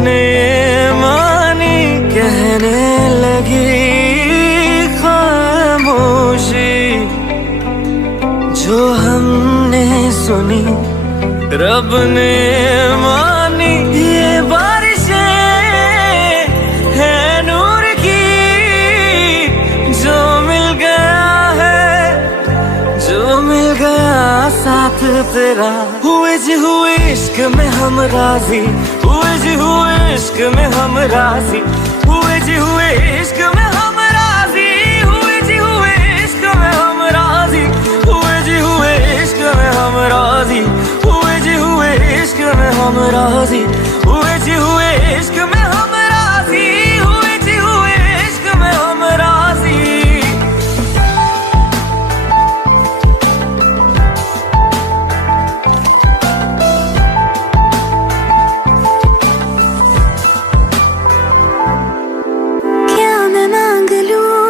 ने मानी कहने लगी खामोशी, जो हमने सुनी रब ने मानी। ये बारिशें हैं नूर की, जो मिल गया है, जो मिल गया साथ तेरा। हुए जी हुए इश्क में हम राजी, हुए जी हुए इश्क में हम राजी, हुए जी हुए इश्क में हम राजी, हुए जी हुए इश्क में हम राजी, हुए जी हुए इश्क में हम राजी, हुए जी हुए इश्क में हम राजी, हुए जी हुए इश्क में हम राजी, हुए जी हुए इश्क में हम राजी। क्या मैं मांग लूं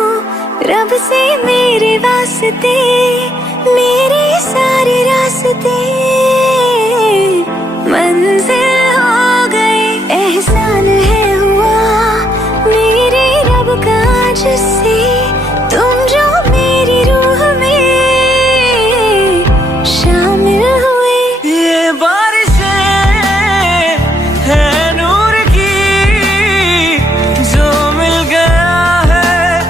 रब से मेरे वास्ते, मेरे सारे रास्ते मंजिल हो गए। एहसान है हुआ मेरे रब का जिससे, तुम जो मेरी रूह में शामिल हुए। ये बारिशें हैं नूर की, जो मिल गया है,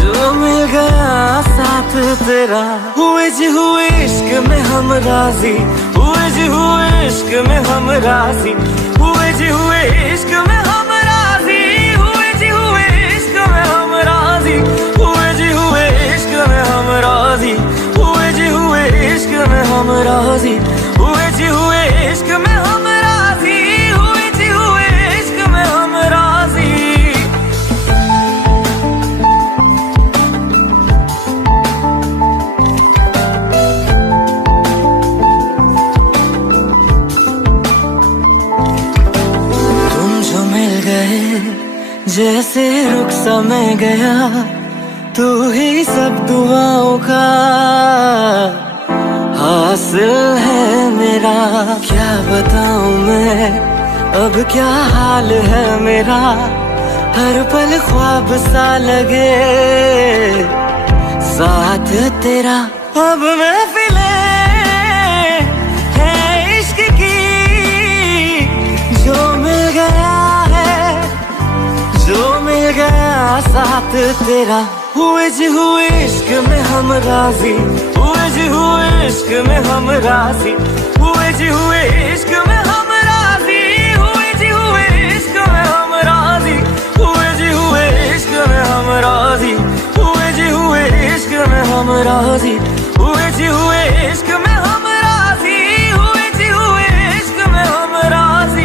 जो मिल गया साथ तेरा। हुए जी हुए इश्क में हम राजी, हुए जी हुए इश्क में हम राजी, हुए जी हुए इश्क में हम राजी, हुए जी हुए इश्क में हम राजी, हुए जी हुए इश्क में हम राजी, हुए जी हुए इश्क में हम राजी, हुए जी हुए इश्क में हम राजी, हुए जी हुए इश्क में हम राजी। जैसे रुख समय गया, तू ही सब दुआओं का हासिल है मेरा। क्या बताऊं मैं अब क्या हाल है मेरा, हर पल ख्वाब सा लगे साथ तेरा। अब महफिले है इश्क की, जो मिल गया है, जो मिल गया साथ तेरा। हुए जी हुए इश्क में हम राजी, हुए जी हुए इश्क में हम राजी, हुए जी हुए इश्क में हम राजी, हुए जी हुए इश्क में हम राजी, हुए जी हुए इश्क में हम राजी, हुए जी हुए इश्क में हम राजी, हुए जी हुए इश्क में हम राजी, हुए जी हुए इश्क में हम राजी।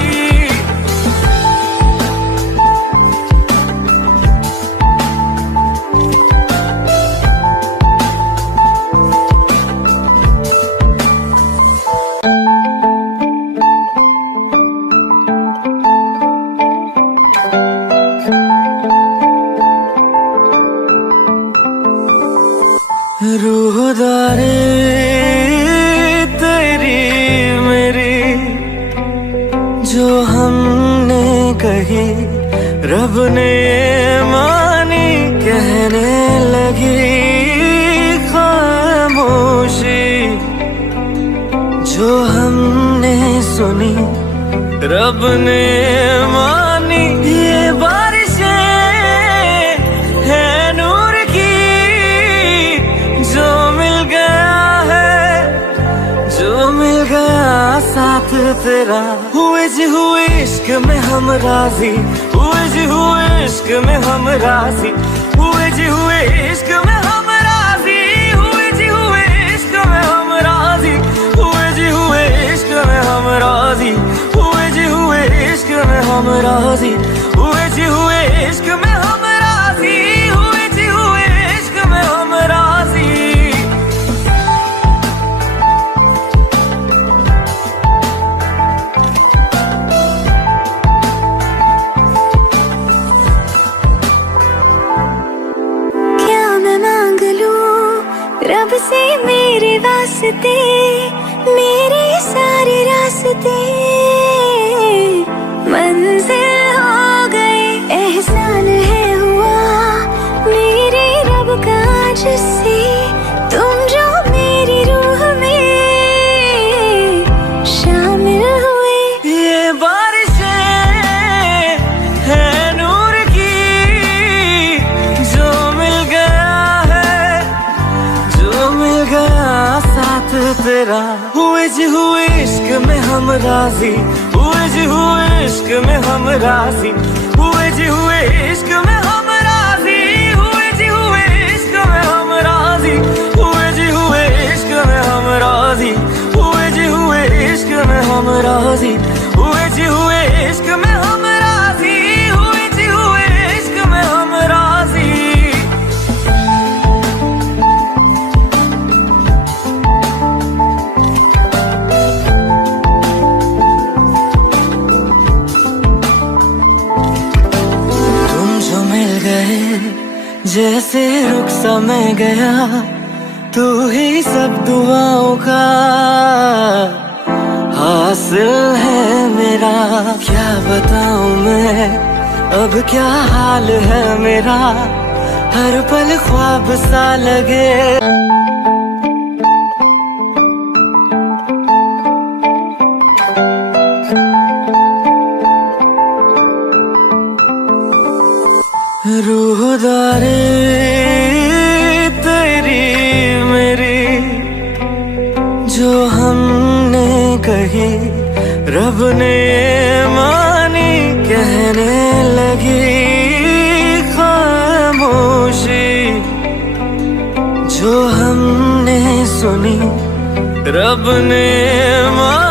रूहदारे तेरी मेरी, जो हमने कही रब ने मानी कहने लगी खामोशी, जो हमने सुनी रब ने मानी। ये बारिशें हैं नूर की, जो मिल गया है, जो मिल गया साथ तेरा। हुए जी हुए इश्क में हम राजी, हुए जी हुए इश्क में हम राजी, हुए जी हुए इश्क में हम राजी, हुए जी हुए इश्क में हम राजी, हुए जी हुए इश्क में हम राजी, हुए जी हुए इश्क में हम राजी, हुए जी हुए इश्क में हम राजी, हुए जी हुए इश्क में हम राजी। रब से मेरे वास्ते, मेरे सारे रास्ते मंजिल तेरा। हुए जी हुए इश्क में हम राजी, हुए जी हुए इश्क में हम राजी, हुए जी हुए इश्क में हम राजी, हुए जी हुए इश्क में हम राजी, हुए जी हुए इश्क में हम राजी, हुए जी हुए इश्क में हम राजी, हुए जी हुए इश्क में हम राजी, हुए जी हुए इश्क में हम राजी। जैसे रुख सा मैं गया, तू ही सब दुआओं का हासिल है मेरा। क्या बताऊं मैं अब क्या हाल है मेरा, हर पल ख्वाब सा लगे। रूहदारी तेरी मेरी जो हमने कही, रब ने मानी कहने लगी खामोशी। जो हमने सुनी रब ने मानी